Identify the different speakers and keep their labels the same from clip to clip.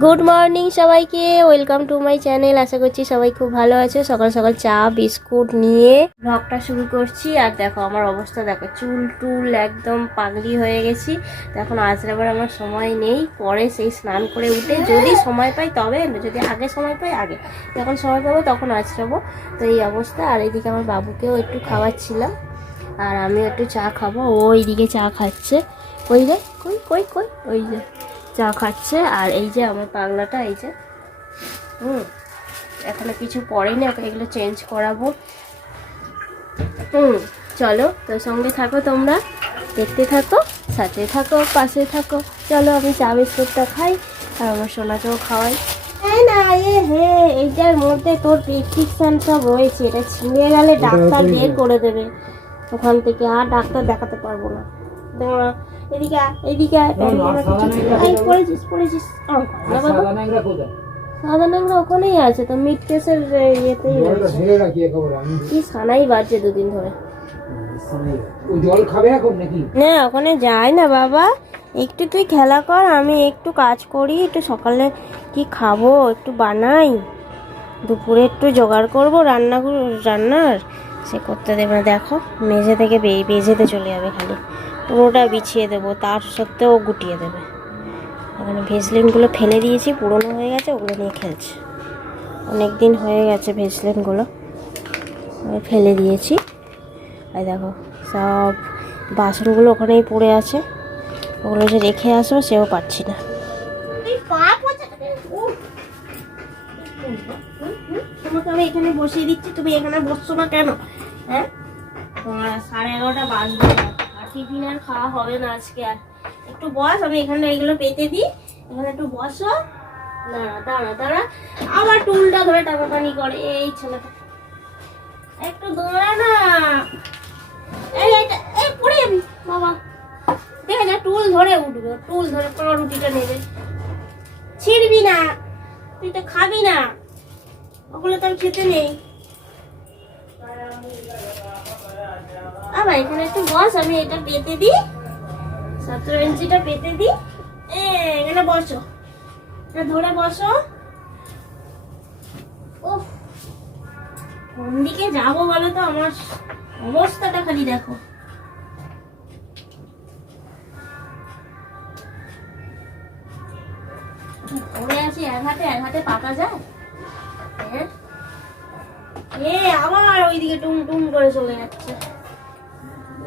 Speaker 1: Good morning সবাইকে welcome to my channel আশা করছি সবাই খুব ভালো আছে। সকাল সকাল চা, বিস্কুট নিয়ে ব্লগটা শুরু করছি। আর দেখো, আমার অবস্থা দেখো, চুল টুল একদম পাগলি হয়ে গেছি। এখন আজরাবার আমার সময় নেই। পরে সেই স্নান করে উঠে যদি সময় পাই তবে, যদি আগে সময় পাই, আগে। যখন সময় পাবো তখন আজরাবো তো এই অবস্থা। আর এইদিকে আমার বাবুকেও একটু খাওয়াচ্ছিলাম। আর আমি একটু চা খাব। ও এইদিকে চা খাচ্ছে। ওই যে কই কই কই? ওই যে। চা খাচ্ছে আর এই যে আমার পাগলাটা এই যে হুম এখনও কিছু পড়েনি এখন এগুলো চেঞ্জ করাবো। হুম চলো তোর সঙ্গে থাকো তোমরা দেখতে থাকো সাথে থাকো পাশে থাকো। চলো আমি চা বিস্কুটটা খাই আর আমার সোনাকেও খাওয়াই। হ্যাঁ না এ হে এইটার মধ্যে তোর প্রেসক্রিপশন সব রয়েছে এটা ছিঁড়ে গেলে ডাক্তার বের করে দেবে। ওখান থেকে আর ডাক্তার দেখাতে পারব না। এদিকে এদিকে এই, পড়েছিস পড়েছিস।
Speaker 2: সাদা ন্যাংরা
Speaker 1: নাংরা ওখানেই আছে তো মিড কেসের ইয়েতেই কি সানাই বাজছে দুদিন ধরে।
Speaker 2: ও জল খাবে এখন নাকি?
Speaker 1: না ওখানে যাই না বাবা। একটু তুই খেলা কর আমি একটু কাজ করি একটু সকালে কি খাব একটু বানাই। দুপুরে একটু জোগাড় করব রান্না রান্নার। সে করতে দেবে না দেখো। মেঝে থেকে বে- বেজেতে চলে যাবে খালি। পুরোটা বিছিয়ে দেবো, তার সত্ত্বেও গুটিয়ে দেবে। এখানে ভেসলিনগুলো ফেলে দিয়েছি, পুরনো হয়ে গেছে, ওগুলো নিয়ে খেলছে। অনেক দিন হয়ে গেছে ভেসলিনগুলো ফেলে দিয়েছি। আর দেখো, সব বাসনগুলো ওখানেই পড়ে আছে। ওগুলো যে রেখে আসব, সেও পাচ্ছি না। তোমাকে আমি এখানে বসিয়ে দিচ্ছি, তুমি এখানে বসছো না কেন? হ্যাঁ? তোমার সাড়ে এগারোটা বাজবে। টিফিন আর খাওয়া হবে না আজকে আর। একটু বস, আমি এখানে এগুলো পেতে দিই। এখানে একটু বসো। দাঁড়া দাঁড়া দাঁড়া। আবার টুলটা ধরে টানাটানি করে। এই ছেলেটা। একটু দাঁড়া না। বাবা। টুল ধরে উঠবে। টুল ধরে রুটিটা নেবে। ছিড়বি না। তুই তো খাবি না। ওগুলো তোর খেতে নেই। আবার এখানে একটু বস, আমি এটা পেতে দিই। সতেরো ইঞ্চিটা পেতে দিই। এখানে বসো। ধরে বসো। উফ, কোন দিকে যাব বলো তো? আমার অবস্থাটা খালি দেখো। পড়ে আছি এক হাতে এক হাতে পাতা যায়। হ্যাঁ? এ, আবার ওইদিকে টুম টুম করে চলে যাচ্ছে।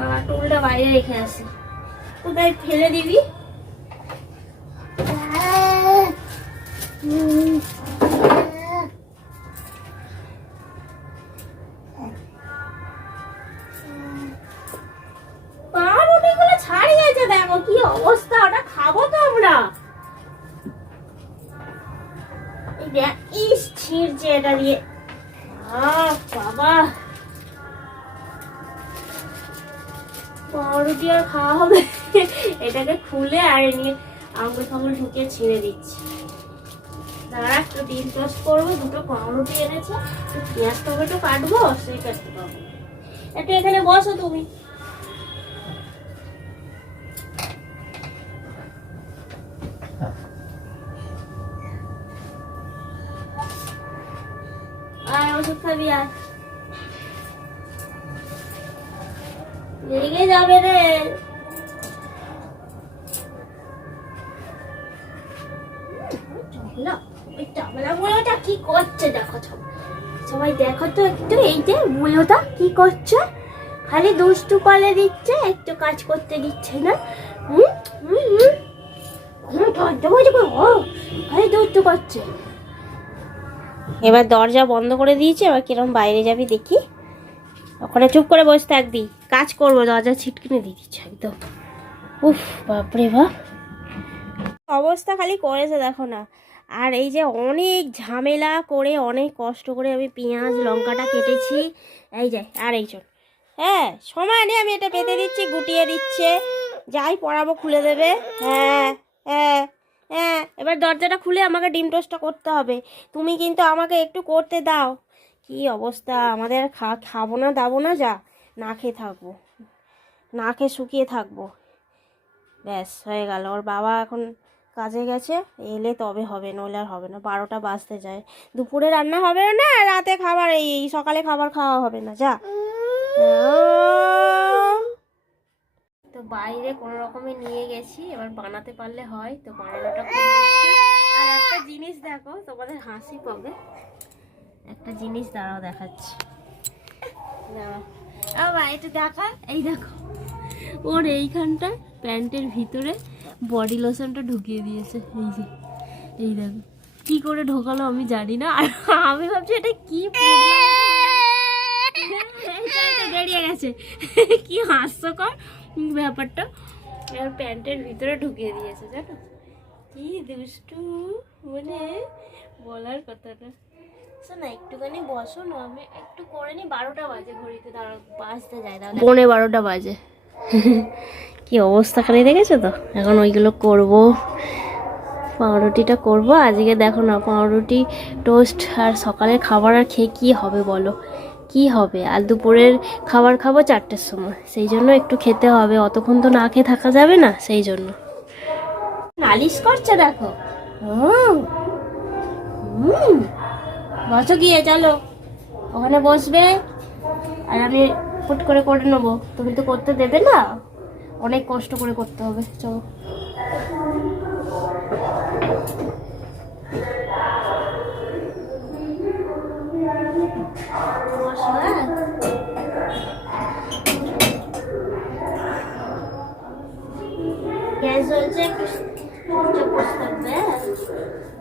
Speaker 1: আর টুলটা বাইরে রেখে আসি। কোথায় ফেলে দিবি? দেখো কি অবস্থা, ওটা খাব তো আমরা। ইস, ছিঁড়ছে এটা দিয়ে। পাউরুটি আর খাওয়া হবে। এটাকে খুলে আর নিয়ে আঙুল ফাঙুল ঢুকিয়ে ছিঁড়ে দিচ্ছি। দাঁড়া, একটু ডিম করব, দুটো পাউরুটি এনেছে। পেঁয়াজ, টমেটো কাটবো, সেই কাটতে পারব একটু এখানে বসো তুমি। আয়, ওষুধ খাবি, আয়। লেগে যাবে রে। করছে দেখো সব সবাই দেখো তো একটু, এই যে করছে? খালি দুষ্টু পালে দিচ্ছে, একটু কাজ করতে দিচ্ছে না। হুম হুম হুম। দুষ্টু করছে। এবার দরজা বন্ধ করে দিয়েছে, এবার কিরম বাইরে যাবি দেখি। ওখানে চুপ করে বসে থাকবি। কাজ করব দরজা ছিটকিনে দিয়ে দিচ্ছে একদম। উফ, বাপরে বাপ। অবস্থা খালি করেছে, দেখো না। আর এই যে অনেক ঝামেলা করে, অনেক কষ্ট করে আমি পেঁয়াজ, লঙ্কাটা কেটেছি। এই যে, আর এই চল। হ্যাঁ সমানে আমি এটা পেতে দিচ্ছি, গুটিয়ে দিচ্ছে। যাই পড়াবো, খুলে দেবে। হ্যাঁ হ্যাঁ হ্যাঁ। এবার দরজাটা খুলে আমাকে ডিম টোস্টটা করতে হবে। তুমি কিন্তু আমাকে একটু করতে দাও। কি অবস্থা? আমাদের খা খাব না দাবো না যা। না খেয়ে থাকব। না খেয়ে শুকিয়ে থাকব। ব্যাস হয়ে গেল। ওর বাবা এখন কাজে গেছে। এলে তবে হবে নইলে আর হবে না। বারোটা বাজতে যায়। দুপুরে রান্না হবে না রাতে খাবার এই এই সকালে খাবার খাওয়া হবে না। যা। তো বাইরে কোনো রকমে নিয়ে গেছি। এবার বানাতে পারলে হয়। তো বানানোটা আর একটা জিনিস দেখো তোমাদের হাসি পাবে। একটা জিনিস দাঁড়াও দেখাচ্ছি। দেখা? এই দেখো। ওর এইখানটা প্যান্টের ভিতরে বডি লোশনটা ঢুকিয়ে দিয়েছে। এই যে এই দেখো। কি করে ঢোকালো আমি জানি না। আর আমি ভাবছি এটা কি বেরিয়ে গেছে। কি হাস্যকর ব্যাপারটা। এবার প্যান্টের ভিতরে ঢুকিয়ে দিয়েছে জানো? কি দুষ্টু। মানে বলার কথা না শোনো একটুখানি বসো না আমি একটু করে নি বারোটা বাজে ঘড়িতে দাঁড়া বাজতে যায় দাঁড়া পৌনে বারোটা বাজে। কি অবস্থা খালি দেখেছ তো? এখন ওইগুলো করব। পাউরুটিটা করব। আজকে দেখো না পাউরুটি টোস্ট আর সকালের খাবার আর খেয়ে কী হবে বলো? কি হবে? আর দুপুরের খাবার খাব চারটের সময়। সেই জন্য একটু খেতে হবে। অতক্ষণ তো না খেয়ে থাকা যাবে না সেই জন্য। নালিশ করছে দেখো। হুম। বসো গিয়ে, চলো ওখানে বসবে, আর আমি ফুট করে করে নেব তুমি তো করতে দেবে না অনেক কষ্ট করে করতে হবে, চলো হ্যাঁ? গ্যাস জ্বলছে একটু থাকবে?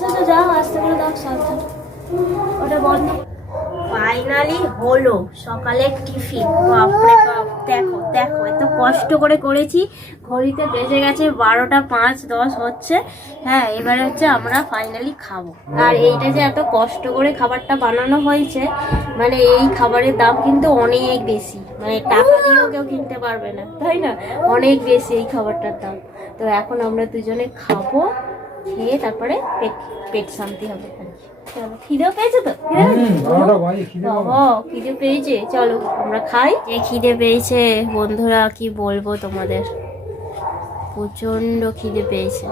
Speaker 1: হ্যাঁ যাও আসতে করে দাও সাবধান। ওটা বন্ধ। ফাইনালি হলো, সকালে টিফিন। বাপরে বাপ, দেখো দেখো, এত কষ্ট করে করেছি। ঘড়িতে বেজে গেছে বারোটা পাঁচ, দশ হচ্ছে। হ্যাঁ এবারে হচ্ছে আমরা ফাইনালি খাব। আর এইটা যে এত কষ্ট করে খাবারটা বানানো হয়েছে মানে এই খাবারের দাম কিন্তু অনেক বেশি। মানে টাকা দিয়েও কেউ কিনতে পারবে না, তাই না? অনেক বেশি এই খাবারটার দাম। তো এখন আমরা দুজনে খাব। খেয়ে তারপরে পেট পেট শান্তি হবে। চলো খিদেও পেয়েছে তো? খিদে পেয়েছে? চলো আমরা খাই। যে খিদে পেয়েছে বন্ধুরা কি বলব তোমাদের? প্রচণ্ড খিদে পেয়েছে।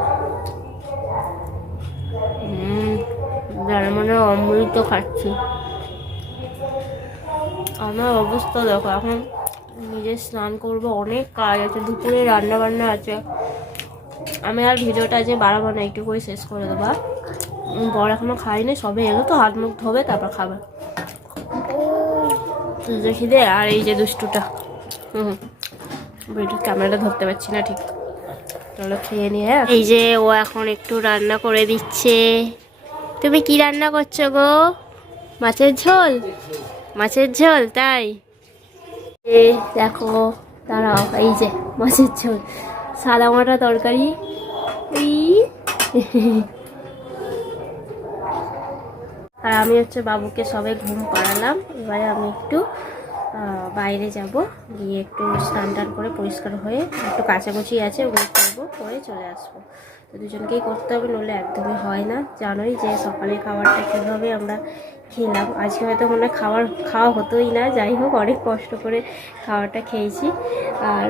Speaker 1: হুম যার মানে অমৃত খাচ্ছি। আমার অবস্থা দেখো এখন নিজে স্নান করব অনেক কাজ আছে দুপুরে রান্না বান্না আছে। আমি আর ভিডিওটা যে বাড়াবো না একটু করে শেষ করে দেবো। বড় এখনও খাইনি সবে এলো তো হাত মুখ ধোবে তারপর খাবে। দেখি দে আর এই যে দুষ্টুটা। হুম ভিডিও ক্যামেরাটা ধরতে পারছি না ঠিক। চলো খেয়ে নিয়ে হ্যাঁ এই যে ও এখন একটু রান্না করে দিচ্ছে। তুমি কি রান্না করছ গো? মাছের ঝোল? মাছের ঝোল তাই? দেখো দাঁড়াও এই যে মাছের ঝোল। সাদা মাটা তরকারি। আর আমি হচ্ছে বাবুকে সবে ঘুম পাড়ালাম। এবারে আমি একটু বাইরে যাব। গিয়ে একটু স্নান টান করে পরিষ্কার হয়ে একটু কাচাকুচি আছে, ওগুলো করব, করে চলে আসব। তো দুজনকেই করতে হবে, নইলে একদমই হয় না। জানোই যে সকালের খাবারটা কীভাবে আমরা খেলাম। আজকে হয়তো মনে খাওয়ার, খাওয়া হতোই না। যাই হোক, অনেক কষ্ট করে খাওয়াটা খেয়েছি। আর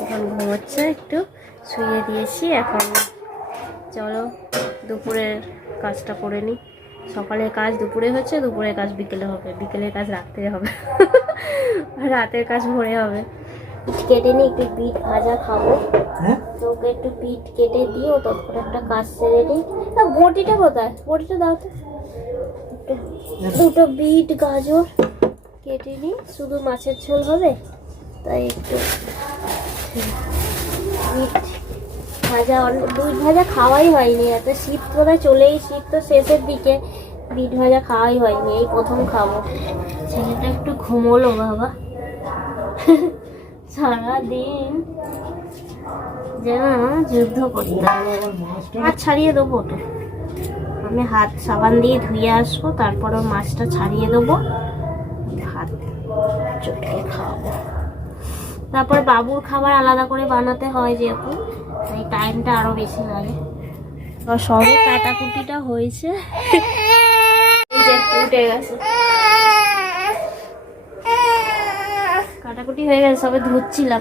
Speaker 1: এখন ঘুমোচ্ছে একটু শুয়ে দিয়েছি। এখন চলো দুপুরের কাজটা করে নিই। সকালের কাজ দুপুরে হচ্ছে দুপুরের কাজ বিকেলে হবে। বিকেলের কাজ রাত্রে হবে। রাতের কাজ ভোরে হবে। কেটে নিই একটু বিট ভাজা খাব। তোকে একটু বিট কেটে দিও ততক্ষণ একটা কাজ সেরে নিই। বটিটা কোথায়? বটিটা দাও তো। দুটো বিট গাজর কেটে নিই। শুধু মাছের ঝোল হবে তাই একটু ভাজা বিট ভাজা খাওয়াই হয়নি, এত শীত বোধহয় চলেই শীত তো শেষের দিকে বিট ভাজা খাওয়াই হয়নি, এই প্রথম খাব। ছেলেটা একটু ঘুমোলো বাবা। সারাদিন যেন যুদ্ধ করতে হবে। মাছ ছাড়িয়ে দেবো তো আমি হাত সাবান দিয়ে ধুয়ে আসব, তারপর মাছটা ছাড়িয়ে দেবো। ভাত চটকে খাওয়াবো। তারপর বাবুর খাবার আলাদা করে বানাতে হয় যেহেতু, তাই টাইমটা আরও বেশি লাগে। সবে কাটাকুটিটা হয়েছে। উঠে গেছে। কাটাকুটি হয়ে গেছে, সবে ধুচ্ছিলাম